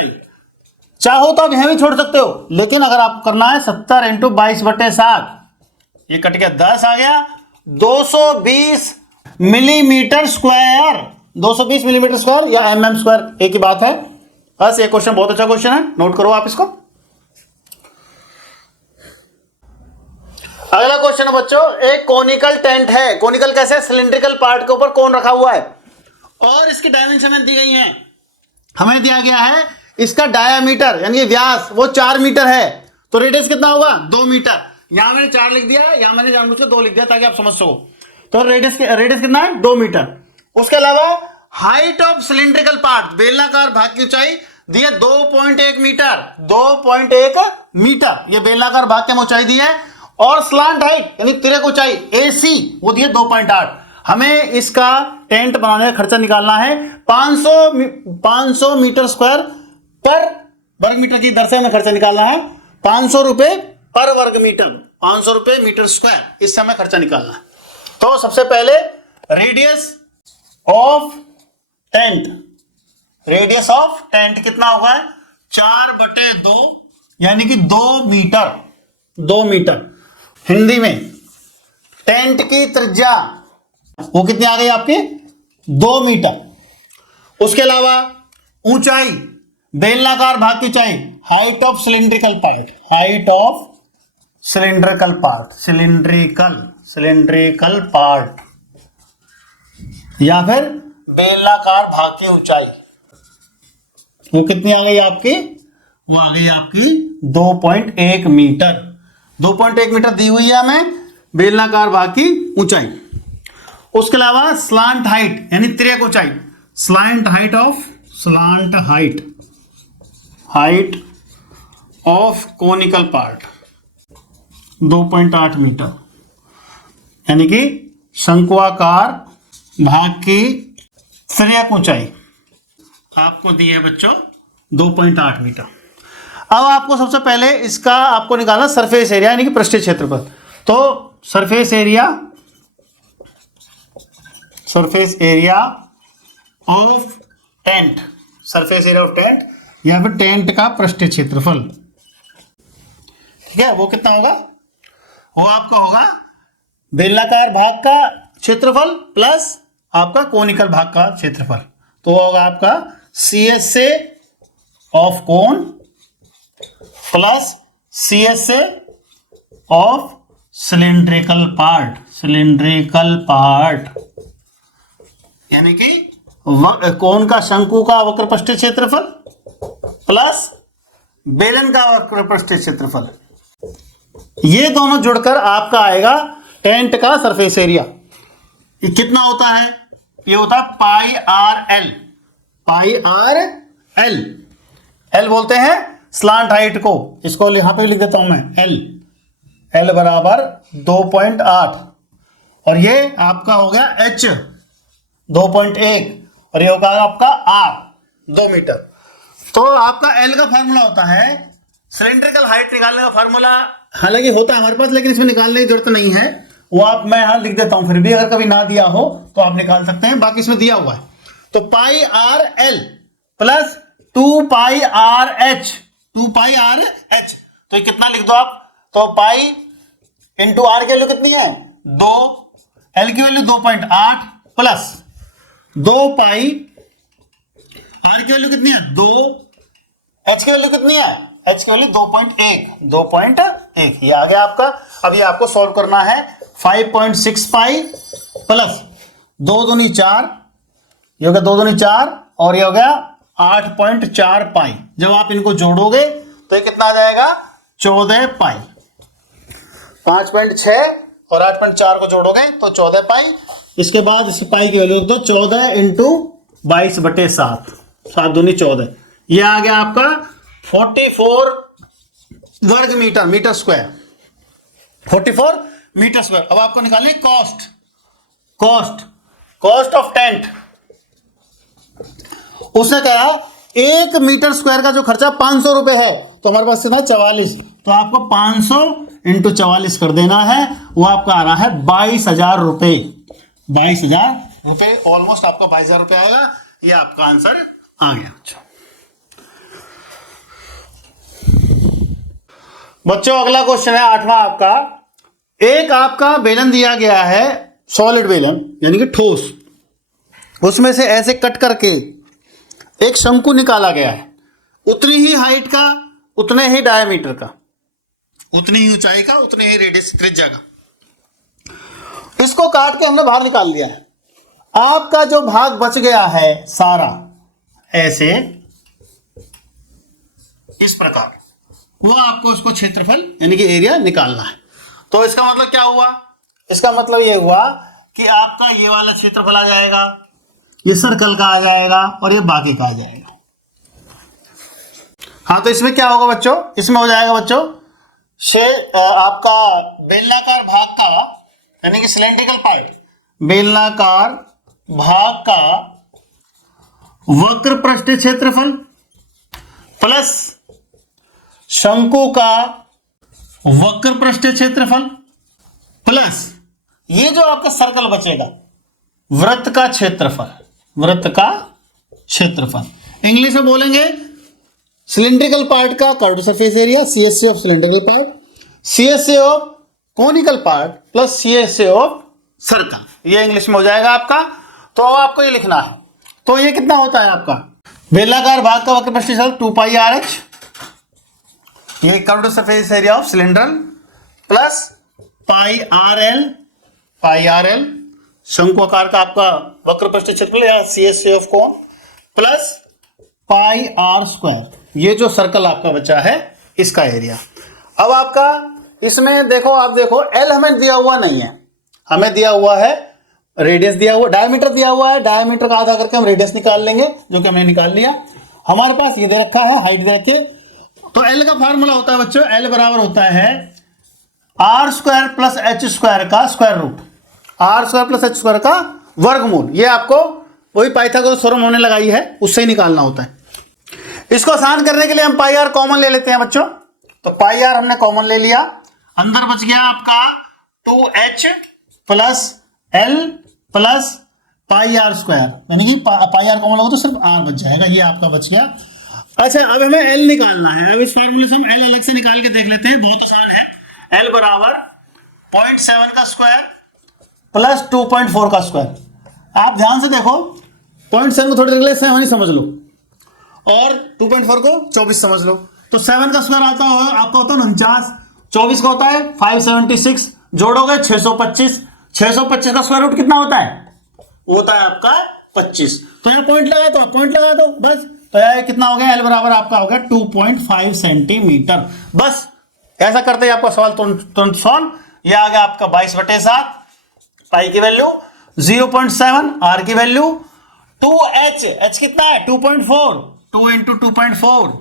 चाहो तो आप यहां भी छोड़ सकते हो, लेकिन अगर आप करना है 70 × 22/7, ये कट गया 10 आ गया, 220 मिलीमीटर स्क्वायर, 220 मिलीमीटर स्क्वायर या mm², एक ही बात है। बस ये क्वेश्चन बहुत अच्छा क्वेश्चन है, नोट करो आप इसको। अगला क्वेश्चन है बच्चों, एक कोनिकल टेंट है, कोनिकल कैसे, सिलिंड्रिकल पार्ट के ऊपर कोन रखा हुआ है, और इसकी डायमेंशन दी गई है, हमें दिया गया है इसका डायामीटर यानी कि व्यास वो 4 मीटर है, तो रेडियस कितना होगा 2 मीटर, यहां मैंने 4 लिख दिया, यहां मैंने जानबूझकर 2 लिख दिया ताकि आप समझ सको, तो रेडियस कितना है 2 मीटर। उसके अलावा हाइट ऑफ सिलिंड्रिकल पार्ट, बेलनाकार भाग की ऊंचाई दी है 2.1 मीटर, 2.1 मीटर ये बेलनाकार भाग की ऊंचाई दी है, और स्लांट हाइट यानी तिरक ऊंचाई AC वो दी है 2.8। हमें इसका टेंट बनाने का खर्चा निकालना है 500 मीटर स्क्वायर पर वर्ग मीटर की दर से हमें खर्चा निकालना है 500 रुपए पर वर्ग मीटर, 500 रुपए मीटर स्क्वायर, इससे हमें खर्चा निकालना है। तो सबसे पहले रेडियस ऑफ टेंट कितना होगा 4/2 यानी कि 2 मीटर। हिंदी में टेंट की त्रिज्या वो कितनी आ गई आपकी 2 मीटर। उसके अलावा ऊंचाई, बेलनाकार भाग की ऊंचाई, height of cylindrical part, height of cylindrical part, cylindrical part, या फिर बेलनाकार भाग की ऊंचाई, वो कितनी आ गई आपकी? वो आ गई आपकी 2.1 मीटर। 2.1 मीटर दी हुई है हमें बेलनाकार भाग की ऊंचाई। उसके अलावा स्लांट हाइट यानी तिर्यक ऊंचाई, slant height of conical part 2.8 metre, यानी कि शंक्वाकार भाग की तिर्यक ऊंचाई आपको दी है बच्चों 2.8 मीटर। अब आपको सबसे पहले इसका आपको निकालना सरफेस एरिया यानी कि पृष्ठीय क्षेत्रफल। तो सरफेस एरिया ऑफ टेंट, या फिर टेंट का पृष्ठीय क्षेत्रफल, ठीक है, वो कितना होगा? वो आपका होगा बेलनाकार भाग का क्षेत्रफल प्लस आपका कोनिकल भाग का क्षेत्रफल। तो होगा आपका CSA of cone plus CSA of cylindrical part, यानी कि कोन का, शंकु का वक्र पृष्ठीय क्षेत्रफल प्लस बेलन का वक्र पृष्ठीय क्षेत्रफल, ये दोनों जुड़कर आपका आएगा टेंट का सरफेस एरिया। ये कितना होता है? ये होता है पाई आर एल। एल बोलते हैं स्लांट हाइट को, इसको यहां पे लिख देता हूं मैं, एल बराबर 2.8, और ये आपका हो गया H 2.1, और ये होगा आपका R 2 मीटर। तो आपका L का फार्मूला होता है, सिलिंड्रिकल हाइट निकालने का फार्मूला हालांकि होता है हमारे पास, लेकिन इसमें निकालने की जरूरत नहीं है, वो आप मैं यहां लिख देता हूं, फिर भी अगर कभी ना दिया हो तो आप निकाल सकते हैं, बाकी इसमें दिया हुआ है। तो पाई R L plus 2 pi R H, तो ये कितना लिख दो आप? तो पाई इंटू आर की वैल्यू कितनी है? 2, एल की वैल्यू 2.8 प्लस 2 पाई, आर की वैल्यू कितनी है? 2, एच की वैल्यू कितनी है? एच की वैल्यू 2.1, ये आ गया आपका। अब ये आपको सॉल्व करना है। 5.6 पाई प्लस 2 दूनी 4, ये हो गया 2 दूनी 4, और ये हो गया 8.4 पाई। जब आप इनको जोड़ोगे तो ये कितना आ जाएगा? 14 पाई। 5.6 और 8.4 को जोड़ोगे तो 14 पाई। इसके बाद इस पाई की वैल्यू दो 14 इंटू 22/7, 7 दूनी 14, ये आ गया आपका 44 वर्ग मीटर स्क्वायर, 44 मीटर स्क्वायर। अब आपको निकालनी कॉस्ट ऑफ टेंट। उसने कहा 1 मीटर स्क्वायर का जो खर्चा 500 रुपए है, तो हमारे पास था 44, तो आपको 500 इंटू 44 कर देना है, वो आपका आ रहा है 22,000 रुपए। 22,000 रुपए, ऑलमोस्ट आपका 22,000 रुपए आएगा। ये आपका आंसर आ गया। बच्चों अगला क्वेश्चन है 8वां आपका। एक आपका बेलन दिया गया है, सॉलिड बेलन यानी कि ठोस, उसमें से ऐसे कट करके एक शंकु निकाला गया है, उतनी ही हाइट का, उतने ही डायमीटर का, उतनी ही ऊंचाई का, उतने ही रेडियस त्रिज्या का। इसको काट के हमने बाहर निकाल लिया है। आपका जो भाग बच गया है सारा ऐसे इस प्रकार, वो आपको उसको क्षेत्रफल यानी कि एरिया निकालना है। तो इसका मतलब क्या हुआ? इसका मतलब ये हुआ कि आपका ये वाला क्षेत्रफल आ जाएगा, ये सर्कल का आ जाएगा, और ये बाकी का आ जाएगा। हाँ, तो इसमें क्या होगा बच्चों? इसमें हो जाएगा बच्चों आपका बेलनाकार भाग का यानी कि सिलेंड्रिकल पार्ट, बेलनाकार भाग का वक्र पृष्ठीय क्षेत्रफल प्लस शंकु का वक्र पृष्ठीय क्षेत्रफल प्लस ये जो आपका सर्कल बचेगा वृत्त का क्षेत्रफल। इंग्लिश में बोलेंगे सिलिंड्रिकल पार्ट का curved surface area, CSA of cylindrical part, CSA of conical part plus CSA of circle, ये इंग्लिश में हो जाएगा आपका। तो अब आपको ये लिखना है। तो ये कितना होता है आपका बेलनाकार भाग का वक्र पृष्ठ क्षेत्रफल 2πRh, ये curved surface area of cylinder, plus pi R L शंकु आकार का आपका वक्र पृष्ठ क्षेत्रफल या CSA ऑफ कोण, प्लस पाई आर स्क्वायर, ये जो सर्कल आपका बचा है इसका एरिया। अब आपका इसमें देखो, आप देखो एल हमें दिया हुआ नहीं है, हमें दिया हुआ है रेडियस, दिया हुआ डायमीटर दिया हुआ है, डायमीटर का आधा करके हम रेडियस निकाल लेंगे, जो कि हमने निकाल लिया। हमारे पास ये दे रखा है, हाइट दे रखी है। तो एल का फार्मूला होता है बच्चों, एल बराबर होता है R square plus H square का square root, R square plus H square का वर्गमूल। ये आपको वही पाइथागोरस थ्योरम हमने लगाई है, उससे ही निकालना होता है। इसको आसान करने के लिए हम पाई आर कॉमन ले लेते हैं बच्चों। तो पाई आर हमने कॉमन ले लिया, अंदर बच गया आपका 2h plus L plus pi r square, यानी कि पाई आर कॉमन होगा तो सिर्फ आर बच जाएगा, ये आपका बच गया। अच्छा, अब हमें एल निकालना है। अब इस फार्मूले से हम एल अलग से निकाल के देख लेते हैं, बहुत आसान है। एल बराबर 0.7 का स्क्वायर प्लस 2.4 का स्क्वायर। आप ध्यान से देखो, 0.7 को थोड़ी देर के लिए 7 ही समझ लो और 2.4 को 24 समझ लो। तो 7 का स्क्वायर आता है आपका होता है 49, 24 का होता है 576, जोड़ोगे 625, 625 का स्क्वायर रूट कितना होता है? वो होता है आपका 25। तो यहाँ पॉइंट लगा दो बस। तो यार कितना हो गया? एल बराबर आपका हो गया 2.5 सेंटीमीटर। बस ऐसा करते ही आपका सवाल तुरंत सॉल्व। ये आ गया आपका 22/7, पाई की वैल्यू 0.7, आर की वैल्यू 2h, h कितना है 2.4, 2 × 2.4,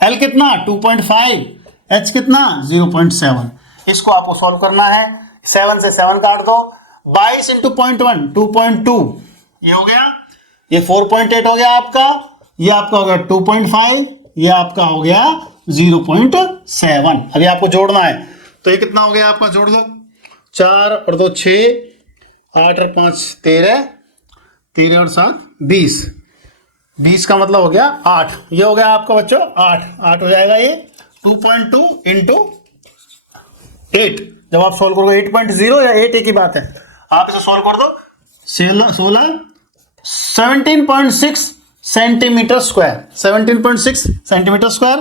एल कितना 2.5, h कितना 0.7। इसको आपको सॉल्व करना है। 7 से 7 काट दो, 22 × 0.1 2.2, ये हो गया, ये 4.8 हो गया आपका, ये आपका हो गया 2.5, ये आपका हो गया 0.7। अभी आपको जोड़ना है, तो ये कितना हो गया आपका, जोड़ लो, 4 और 2 6, 8 और 5 13, 13 और 7 20, 20 का मतलब हो गया 8। ये हो गया आपका बच्चों 8 हो जाएगा ये 2.2 × 8। जब आप सोल्व करोगे 8.0 या 8 एक ही बात है, आप इसे सोल्व कर दो। 17.6 सेंटीमीटर स्क्वायर, 17.6 सेंटीमीटर स्क्वायर।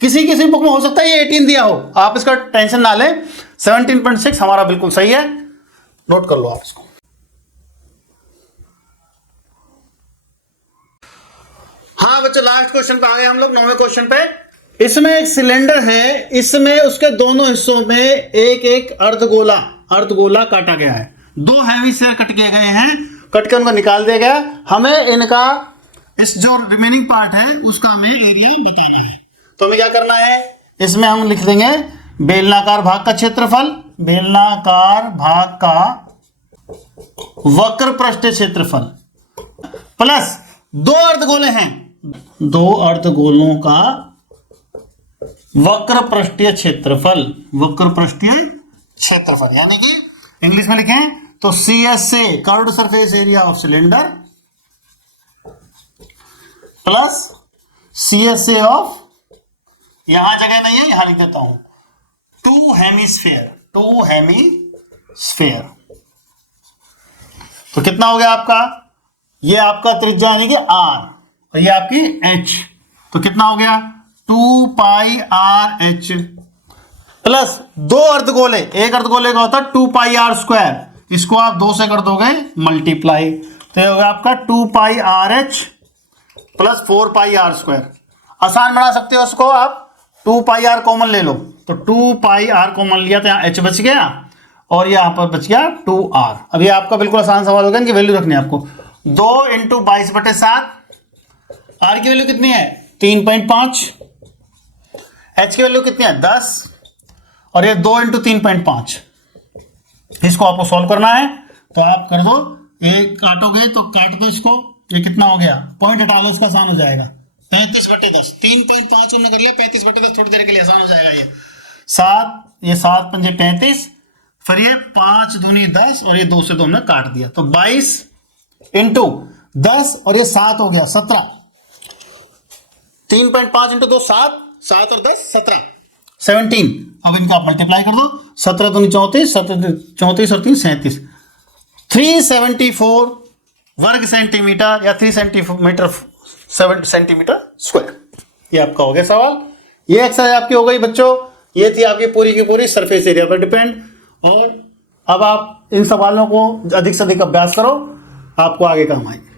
किसी किसी बुक में हो सकता है ये 18 दिया हो, आप इसका टेंशन ना लें। 17.6 हमारा बिल्कुल सही है, नोट कर लो आप इसको। हाँ बच्चों, लास्ट क्वेश्चन पे आ गए हम लोग, 9वें क्वेश्चन पे। इसमें एक सिलेंडर है, इसमें उसके दोनों हिस्सों में एक एक अर्धगोला काटा गया है। 2 हैवी शेयर कट किए गए हैं, कट के उनको निकाल दिया गया। हमें इनका इस जो रिमेनिंग पार्ट है उसका हमें एरिया बताना है। तो हमें क्या करना है, इसमें हम लिख देंगे बेलनाकार भाग का क्षेत्रफल, बेलनाकार भाग का वक्र पृष्ठीय क्षेत्रफल, प्लस 2 अर्धगोले हैं, 2 अर्धगोलों का वक्र पृष्ठीय क्षेत्रफल, यानी कि इंग्लिश में लिखें तो CSA curved surface area of cylinder plus CSA of, यहां जगह नहीं है, यहां लिख देता हूं, 2 हेमिस्फेयर। तो कितना हो गया आपका, ये आपका त्रिज्या यानी कि R और ये आपकी H, तो कितना हो गया 2πRh प्लस 2 अर्धगोले, एक अर्धगोले का होता है 2πr², इसको आप 2 से कर दोगे मल्टीप्लाई, तो ये होगा आपका 2πRh प्लस 4πr²। आसान बना सकते हो उसको आप, 2πr कॉमन ले लो, तो 2πr कॉमन लिया तो यहाँ h बच गया और यहाँ पर बच गया 2r। अभी आपका बिल्कुल आसान सवाल होगा, इनकी वैल्यू रखनी है आपको। 2 × 22/7, r की वैल्यू कितनी है 3.5, h की वैल्यू कितनी है 10, और ये 2 × 3.5। इसको आपको सॉल्व करना है, तो आप कर दो, एक काटोगे तो काट दो इसको, ये कितना हो गया, पॉइंट हटा लो, इसका आसान हो जाएगा 35/10, 3.5 हमने कर लिया, 35/10 थोड़ी देर के लिए आसान हो जाएगा। ये 7, ये 7 × 5 = 35, फिर ये 5 दूनी 10 और ये 2 से 2 हमने काट दिया, तो 22 × 10 और ये 7 हो गया 17, 3.5 × 2 7, 7 और 10 17, 17। अब इनको आप मल्टीप्लाई कर दो, 17 दूनी 34, 34 और 3 37, 374 वर्ग सेंटीमीटर या 3 सेंटीमीटर स्क्वायर। ये आपका हो गया सवाल। ये एक्सरसाइज आपकी हो गई बच्चों। ये थी आपकी पूरी की पूरी सरफेस एरिया पर डिपेंड। और अब आप इन सवालों को अधिक से अधिक अभ्यास करो, आपको आगे काम आएंगे।